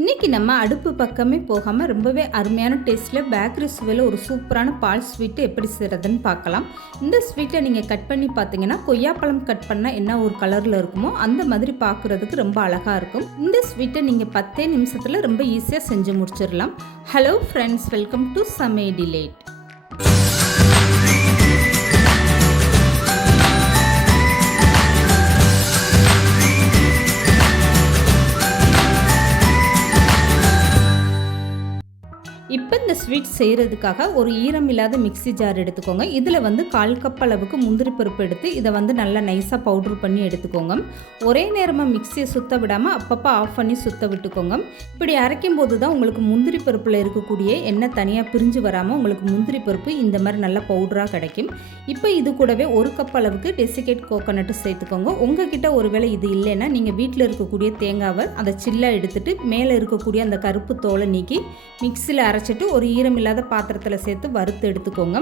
இன்றைக்கி நம்ம அடுப்பு பக்கமே போகாமல் ரொம்பவே அருமையான டேஸ்ட்டில் பேக்கரி சுவையில் ஒரு சூப்பரான பால் ஸ்வீட்டு எப்படி செய்கிறதுன்னு பார்க்கலாம். இந்த ஸ்வீட்டை நீங்கள் கட் பண்ணி பார்த்தீங்கன்னா கொய்யாப்பழம் கட் பண்ணால் என்ன ஒரு கலரில் இருக்குமோ அந்த மாதிரி பார்க்குறதுக்கு ரொம்ப அழகாக இருக்கும். இந்த ஸ்வீட்டை நீங்கள் பத்தே நிமிஷத்தில் ரொம்ப ஈஸியாக செஞ்சு முடிச்சிடலாம். ஹலோ ஃப்ரெண்ட்ஸ் வெல்கம் டு சமே டிலேட் ஸ்வீட் செய்கிறதுக்காக ஒரு ஈரம் இல்லாத மிக்ஸி ஜார் எடுத்துக்கோங்க. இதில் வந்து கால் கப் அளவுக்கு முந்திரி பருப்பு எடுத்து இதை வந்து நல்லா நைஸாக பவுட்ரு பண்ணி எடுத்துக்கோங்க. ஒரே நேரமாக மிக்சியை சுத்த விடாமல் அப்பப்போ ஆஃப் பண்ணி சுத்த விட்டுக்கோங்க. இப்படி அரைக்கும் போது தான் உங்களுக்கு முந்திரி பருப்பில் இருக்கக்கூடிய எண்ணெய் தனியாக பிரிஞ்சு வராமல் உங்களுக்கு முந்திரி பருப்பு இந்த மாதிரி நல்ல பவுடராக கிடைக்கும். இப்போ இது கூடவே ஒரு கப் அளவுக்கு டெசிகேட் கோகோனட்டு சேர்த்துக்கோங்க. உங்ககிட்ட ஒருவேளை இது இல்லைன்னா நீங்கள் வீட்டில் இருக்கக்கூடிய தேங்காவை அதை சில்லாக எடுத்துட்டு மேலே இருக்கக்கூடிய அந்த கருப்பு தோலை நீக்கி மிக்சியில் அரைச்சிட்டு ஒரு ஈரம் இல்லாத பாத்திரத்தில் சேர்த்து வறுத்து எடுத்துக்கோங்க.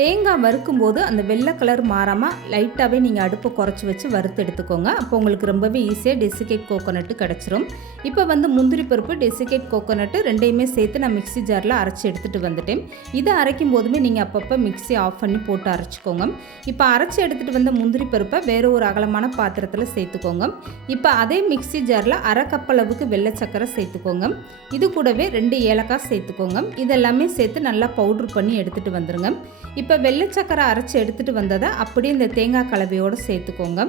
தேங்காய் வறுக்கும்போது அந்த வெள்ளை கலர் மாறாமல் லைட்டாகவே நீங்கள் அடுப்பை குறைச்சி வச்சு வறுத்து எடுத்துக்கோங்க. அப்போ உங்களுக்கு ரொம்பவே ஈஸியாக டெசிகேட் கோகோனட்டு கிடச்சிரும். இப்போ வந்து முந்திரி பருப்பு டெசிகேட் கோகோனட்டு ரெண்டையுமே சேர்த்து நான் மிக்ஸி ஜாரில் அரைச்சி எடுத்துகிட்டு வந்துட்டேன். இதை அரைக்கும் போதுமே நீங்கள் அப்பப்போ மிக்சி ஆஃப் பண்ணி போட்டு அரைச்சிக்கோங்க. இப்போ அரைச்சி எடுத்துகிட்டு வந்த முந்திரி பருப்பை வேறு ஒரு அகலமான பாத்திரத்தில் சேர்த்துக்கோங்க. இப்போ அதே மிக்ஸி ஜாரில் அரை கப் அளவுக்கு வெள்ளை சக்கரை சேர்த்துக்கோங்க. இது கூடவே ரெண்டு ஏலக்காய் சேர்த்துக்கோங்க. இதெல்லாமே சேர்த்து நல்லா பவுட்ரு பண்ணி எடுத்துகிட்டு வந்துடுங்க இப்போ இப்போ வெள்ளை சக்கரை அரைச்சி எடுத்துகிட்டு வந்ததை அப்படியே இந்த தேங்காய் கலவையோடு சேர்த்துக்கோங்க.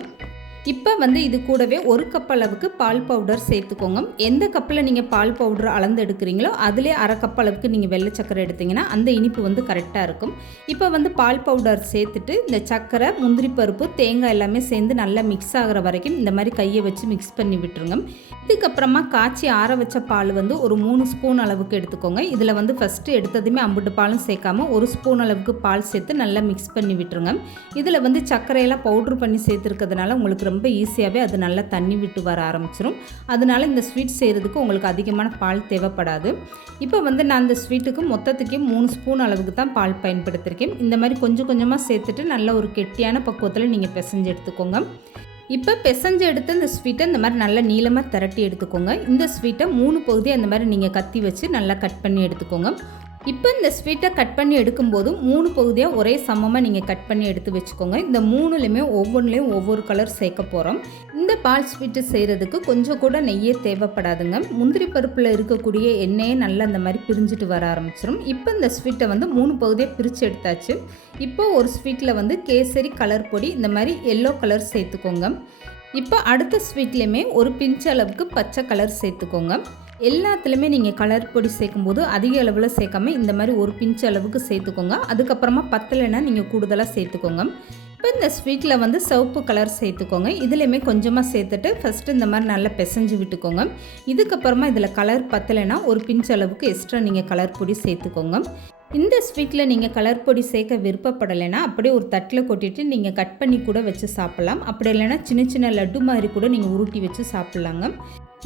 இப்போ வந்து இது கூடவே ஒரு கப் அளவுக்கு பால் பவுடர் சேர்த்துக்கோங்க. எந்த கப்பில் நீங்கள் பால் பவுடர் அளந்து எடுக்கிறீங்களோ அதிலே அரை கப் அளவுக்கு நீங்கள் வெள்ளை சக்கரை எடுத்தீங்கன்னா அந்த இனிப்பு வந்து கரெக்டாக இருக்கும். இப்போ வந்து பால் பவுடர் சேர்த்துட்டு இந்த சக்கரை முந்திரி பருப்பு தேங்காய் எல்லாமே சேர்ந்து நல்லா மிக்ஸ் ஆகிற வரைக்கும் இந்த மாதிரி கையை வச்சு மிக்ஸ் பண்ணி விட்டுருங்க. இதுக்கப்புறமா காய்ச்சி ஆற வச்ச பால் வந்து ஒரு மூணு ஸ்பூன் அளவுக்கு எடுத்துக்கோங்க. இதில் வந்து ஃபஸ்ட்டு எடுத்ததுமே அம்புட்டு பாலும் சேர்க்காம ஒரு ஸ்பூன் அளவுக்கு பால் சேர்த்து நல்லா மிக்ஸ் பண்ணி விட்டுருங்க. இதில் வந்து சர்க்கரையெல்லாம் பவுட்ரு பண்ணி சேர்த்துருக்கிறதுனால உங்களுக்கு ரொம்ப ஈஸியாகவே அது நல்லா தண்ணி விட்டு வர ஆரம்பிச்சிடும் அதனால் இந்த ஸ்வீட் செய்கிறதுக்கு உங்களுக்கு அதிகமான பால் தேவைப்படாது. இப்போ வந்து நான் இந்த ஸ்வீட்டுக்கு மொத்தத்துக்கே மூணு ஸ்பூன் அளவுக்கு தான் பால் பயன்படுத்தியிருக்கேன் இந்த மாதிரி கொஞ்சம் கொஞ்சமாக சேர்த்துட்டு நல்ல ஒரு கெட்டியான பக்குவத்தில் நீங்கள் பிசைஞ்சு எடுத்துக்கோங்க. இப்போ பிசைஞ்சு எடுத்து இந்த ஸ்வீட்டை இந்த மாதிரி நல்லா நீளமாக திரட்டி எடுத்துக்கோங்க. இந்த ஸ்வீட்டை மூணு பகுதி அந்த மாதிரி நீங்கள் கத்தி வச்சு நல்லா கட் பண்ணி எடுத்துக்கோங்க. இப்போ இந்த ஸ்வீட்டை கட் பண்ணி எடுக்கும்போது மூணு பகுதியாக ஒரே சமமாக நீங்கள் கட் பண்ணி எடுத்து வச்சுக்கோங்க. இந்த மூணுலேயுமே ஒவ்வொன்றுலேயும் ஒவ்வொரு கலர் சேர்க்க போகிறோம் இந்த பால் ஸ்வீட்டு செய்கிறதுக்கு கொஞ்சம் கூட நெய்யே தேவைப்படாதுங்க. முந்திரி பருப்பில் இருக்கக்கூடிய எண்ணெயே நல்லா அந்த மாதிரி பிரிஞ்சுட்டு வர ஆரம்பிச்சிடும் இப்போ இந்த ஸ்வீட்டை வந்து மூணு பகுதியாக பிரித்து எடுத்தாச்சு. இப்போ ஒரு ஸ்வீட்டில் வந்து கேசரி கலர் பொடி இந்த மாதிரி எல்லோ கலர் சேர்த்துக்கோங்க. இப்போ அடுத்த ஸ்வீட்லேயுமே ஒரு பிஞ்ச் அளவுக்கு பச்சை கலர் சேர்த்துக்கோங்க. எல்லாத்துலேயுமே நீங்கள் கலர் பொடி சேர்க்கும்போது அதிக அளவில் சேர்க்காம இந்த மாதிரி ஒரு பிஞ்ச் அளவுக்கு சேர்த்துக்கோங்க. அதுக்கப்புறமா பத்தலைன்னா நீங்கள் கூடுதலாக சேர்த்துக்கோங்க. இப்போ இந்த ஸ்வீட்டில் வந்து சிவப்பு கலர் சேர்த்துக்கோங்க. இதுலேயுமே கொஞ்சமாக சேர்த்துட்டு ஃபஸ்ட்டு இந்த மாதிரி நல்லா பிசைஞ்சு விட்டுக்கோங்க. இதுக்கப்புறமா இதில் கலர் பத்தலைன்னா ஒரு பிஞ்ச் அளவுக்கு எக்ஸ்ட்ரா நீங்கள் கலர் பொடி சேர்த்துக்கோங்க. இந்த ஸ்வீட்டில் நீங்கள் கலர் பொடி சேர்க்க விருப்பப்படலைன்னா அப்படியே ஒரு தட்டில் கொட்டிட்டு நீங்கள் கட் பண்ணி கூட வச்சு சாப்பிட்லாம். அப்படி இல்லைன்னா சின்ன சின்ன லட்டு மாதிரி கூட நீங்கள் உருட்டி வச்சு சாப்பிட்லாங்க.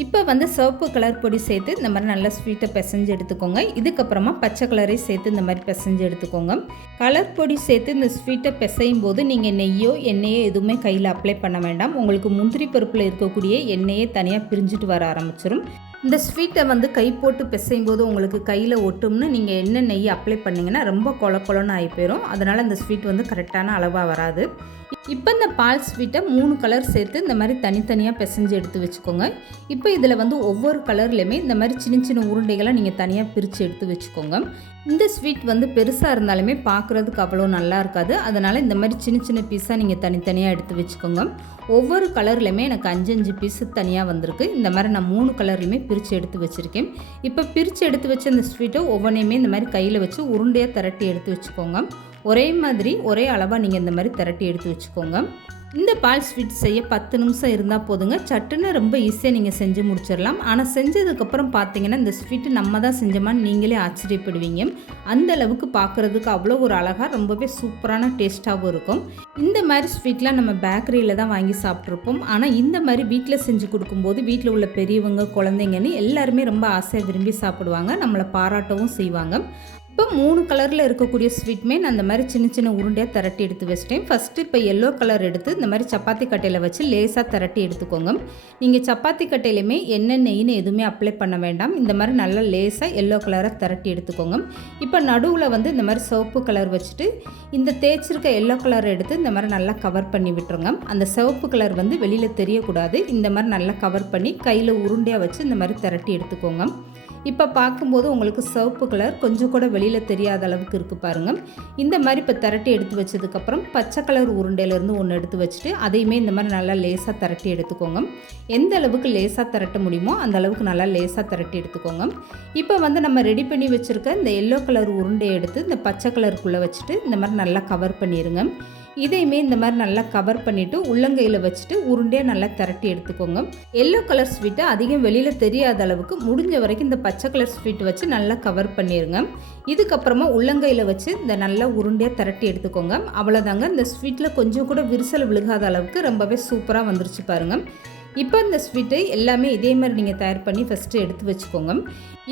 இப்போ வந்து சிவப்பு கலர் பொடி சேர்த்து இந்த மாதிரி நல்லா ஸ்வீட்டை பிசைஞ்சு எடுத்துக்கோங்க. இதுக்கப்புறமா பச்சை கலரை சேர்த்து இந்த மாதிரி பிசைஞ்சு எடுத்துக்கோங்க. கலர் பொடி சேர்த்து இந்த ஸ்வீட்டை பிசையும் போது நீங்கள் நெய்யோ எண்ணெயோ எதுவுமே கையில் அப்ளை பண்ண வேண்டாம். உங்களுக்கு முந்திரி பருப்பில் இருக்கக்கூடிய எண்ணெயே தனியாக பிரிஞ்சுட்டு வர ஆரம்பிச்சிடும் இந்த ஸ்வீட்டை வந்து கை போட்டு பிசையும் போது உங்களுக்கு கையில் ஒட்டும்னு நீங்கள் என்ன நெய் அப்ளை பண்ணிங்கன்னா ரொம்ப கொல கொலன்னு ஆகி போயிடும் அதனால் இந்த ஸ்வீட் வந்து கரெக்டான அளவாக வராது. இப்போ இந்த பால் ஸ்வீட்டை மூணு கலர் சேர்த்து இந்த மாதிரி தனித்தனியாக பிசைஞ்சு எடுத்து வச்சுக்கோங்க. இப்போ இதில் வந்து ஒவ்வொரு கலர்லேயுமே இந்த மாதிரி சின்ன சின்ன உருண்டைகளை நீங்கள் தனியாக பிரித்து எடுத்து வச்சுக்கோங்க. இந்த ஸ்வீட் வந்து பெருசாக இருந்தாலுமே பார்க்குறதுக்கு அவ்வளோ நல்லா இருக்காது. அதனால் இந்த மாதிரி சின்ன சின்ன பீஸாக நீங்கள் தனித்தனியாக எடுத்து வச்சுக்கோங்க. ஒவ்வொரு கலர்லையுமே எனக்கு அஞ்சு அஞ்சு பீஸு தனியாக வந்திருக்கு. இந்த மாதிரி நான் மூணு கலர்லையுமே பிரித்து எடுத்து வச்சுருக்கேன். இப்போ பிரித்து எடுத்து வச்ச இந்த ஸ்வீட்டை ஒவ்வொன்றையுமே இந்த மாதிரி கையில் வச்சு உருண்டையாக திரட்டி எடுத்து வச்சுக்கோங்க. ஒரே மாதிரி ஒரே அளவாக நீங்கள் இந்த மாதிரி திரட்டி எடுத்து வச்சுக்கோங்க. இந்த பால் ஸ்வீட் செய்ய பத்து நிமிஷம் இருந்தால் போதுங்க. சட்டுன்னு ரொம்ப ஈஸியாக நீங்கள் செஞ்சு முடிச்சிடலாம். ஆனால் செஞ்சதுக்கப்புறம் பார்த்தீங்கன்னா இந்த ஸ்வீட்டு நம்ம தான் செஞ்சோமான்னு நீங்களே ஆச்சரியப்படுவீங்க. அந்த அளவுக்கு பார்க்குறதுக்கு அவ்வளோ ஒரு அழகாக ரொம்பவே சூப்பரான டேஸ்ட்டாகவும் இருக்கும். இந்த மாதிரி ஸ்வீட்லாம் நம்ம பேக்கரியில் தான் வாங்கி சாப்பிட்ருப்போம். ஆனால் இந்த மாதிரி வீட்டில் செஞ்சு கொடுக்கும்போது வீட்டில் உள்ள பெரியவங்க குழந்தைங்கன்னு எல்லாருமே ரொம்ப ஆசையாக விரும்பி சாப்பிடுவாங்க. நம்மளை பாராட்டவும் செய்வாங்க. இப்போ மூணு கலரில் இருக்கக்கூடிய ஸ்வீட்மே நான் இந்த மாதிரி சின்ன சின்ன உருண்டையாக திரட்டி எடுத்து வச்சிட்டேன். ஃபஸ்ட்டு இப்போ எல்லோ கலர் எடுத்து இந்த மாதிரி சப்பாத்தி கட்டையில் வச்சு லேசாக திரட்டி எடுத்துக்கோங்க. நீங்கள் சப்பாத்தி கட்டையிலுமே எண்ணெய் நெய்னு எதுவுமே அப்ளை பண்ண வேண்டாம். இந்த மாதிரி நல்லா லேசாக எல்லோ கலரை திரட்டி எடுத்துக்கோங்க. இப்போ நடுவில் வந்து இந்த மாதிரி சிவப்பு கலர் வச்சுட்டு இந்த தேய்ச்சிருக்க எல்லோ கலர் எடுத்து இந்த மாதிரி நல்லா கவர் பண்ணி விட்டுருங்க. அந்த சிவப்பு கலர் வந்து வெளியில் தெரியக்கூடாது. இந்த மாதிரி நல்லா கவர் பண்ணி கையில் உருண்டையாக வச்சு இந்த மாதிரி திரட்டி எடுத்துக்கோங்க. இப்போ பார்க்கும்போது உங்களுக்கு சிவப்பு கலர் கொஞ்சம் கூட வெளியில் தெரியாத அளவுக்கு இருக்குது பாருங்கள் இந்த மாதிரி இப்போ திரட்டி எடுத்து வச்சதுக்கப்புறம் பச்சை கலர் உருண்டையிலேருந்து ஒன்று எடுத்து வச்சுட்டு அதையுமே இந்த மாதிரி நல்லா லேசாக திரட்டி எடுத்துக்கோங்க. எந்த அளவுக்கு லேசாக திரட்ட முடியுமோ அந்த அளவுக்கு நல்லா லேசாக திரட்டி எடுத்துக்கோங்க. இப்போ வந்து நம்ம ரெடி பண்ணி வச்சுருக்க இந்த எல்லோ கலர் உருண்டையை எடுத்து இந்த பச்சை கலருக்குள்ளே வச்சுட்டு இந்த மாதிரி நல்லா கவர் பண்ணிடுங்க இதையுமே இந்த மாதிரி நல்லா கவர் பண்ணிவிட்டு உள்ளங்கையில் வச்சுட்டு உருண்டையாக நல்லா திரட்டி எடுத்துக்கோங்க. எல்லோ கலர் ஸ்வீட்டை அதிகம் வெளியில் தெரியாத அளவுக்கு முடிஞ்ச வரைக்கும் இந்த பச்சை கலர் ஸ்வீட் வச்சு நல்லா கவர் பண்ணிடுங்க இதுக்கப்புறமா உள்ளங்கையில் வச்சு இந்த நல்லா உருண்டையாக திரட்டி எடுத்துக்கோங்க. அவ்வளோதாங்க இந்த ஸ்வீட்டில் கொஞ்சம் கூட விரிசல் விழுகாத அளவுக்கு ரொம்பவே சூப்பராக வந்துருச்சு பாருங்கள் இப்போ இந்த ஸ்வீட்டை எல்லாமே இதே மாதிரி நீங்கள் தயார் பண்ணி ஃபஸ்ட்டு எடுத்து வச்சுக்கோங்க.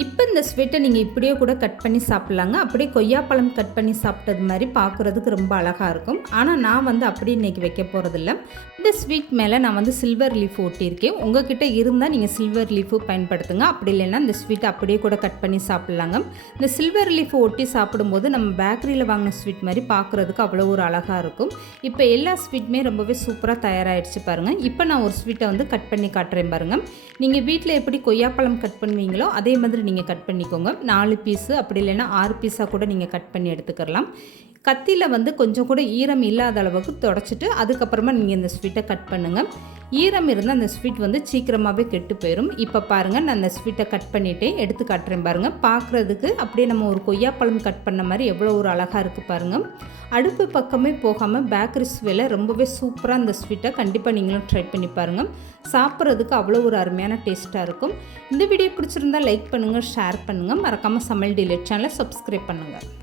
இப்போ இந்த ஸ்வீட்டை நீங்கள் இப்படியே கூட கட் பண்ணி சாப்பிட்லாங்க. அப்படியே கொய்யாப்பழம் கட் பண்ணி சாப்பிட்டது மாதிரி பார்க்குறதுக்கு ரொம்ப அழகாக இருக்கும். ஆனால் நான் வந்து அப்படி இன்றைக்கி வைக்க போகிறதில்ல இந்த ஸ்வீட் மேலே நான் வந்து சில்வர் லீஃப் ஒட்டியிருக்கேன். உங்ககிட்ட இருந்தால் நீங்கள் சில்வர் லீஃபு பயன்படுத்துங்க. அப்படி இல்லைன்னா இந்த ஸ்வீட்டை அப்படியே கூட கட் பண்ணி சாப்பிட்லாங்க. இந்த சில்வர் லீஃப் ஒட்டி சாப்பிடும்போது நம்ம பேக்கரியில் வாங்கின ஸ்வீட் மாதிரி பார்க்குறதுக்கு அவ்வளோ ஒரு அழகாக இருக்கும். இப்போ எல்லா ஸ்வீட்டுமே ரொம்பவே சூப்பராக தயாராகிடுச்சு பாருங்கள் இப்போ நான் ஒரு ஸ்வீட்டை வந்து கட் பண்ணி காட்டுறேன் பாருங்கள் நீங்கள் வீட்டில் எப்படி கொய்யாப்பழம் கட் பண்ணுவீங்களோ அதே மாதிரி நீங்கள் கட் பண்ணிக்கோங்க. நாலு பீஸு அப்படி இல்லைன்னா ஆறு பீஸாக கூட நீங்கள் கட் பண்ணி எடுத்துக்கலாம் கத்தியில் வந்து கொஞ்சம் கூட ஈரம் இல்லாத அளவுக்கு தொடச்சிட்டு அதுக்கப்புறமா நீங்கள் இந்த ஸ்வீட்டை கட் பண்ணுங்கள் ஈரம் இருந்தால் அந்த ஸ்வீட் வந்து சீக்கிரமாகவே கெட்டு போயிடும் இப்போ பாருங்கள் நான் அந்த ஸ்வீட்டை கட் பண்ணிவிட்டேன் எடுத்து காட்டுறேன் பாருங்கள் பார்க்குறதுக்கு அப்படியே நம்ம ஒரு கொய்யாப்பழம் கட் பண்ண மாதிரி எவ்வளோ ஒரு அழகாக இருக்குது பாருங்கள் அடுப்பு பக்கமே போகாமல் பேக்கரி ஸ்வேல ரொம்பவே சூப்பராக அந்த ஸ்வீட்டை கண்டிப்பாக நீங்களும் ட்ரை பண்ணி பாருங்கள் சாப்பிட்றதுக்கு அவ்வளோ ஒரு அருமையான டேஸ்ட்டாக இருக்கும். இந்த வீடியோ பிடிச்சிருந்தா லைக் பண்ணுங்கள் ஷேர் பண்ணுங்கள் மறக்காமல் சமையல் டிலேட் சேனலை சப்ஸ்கிரைப் பண்ணுங்கள்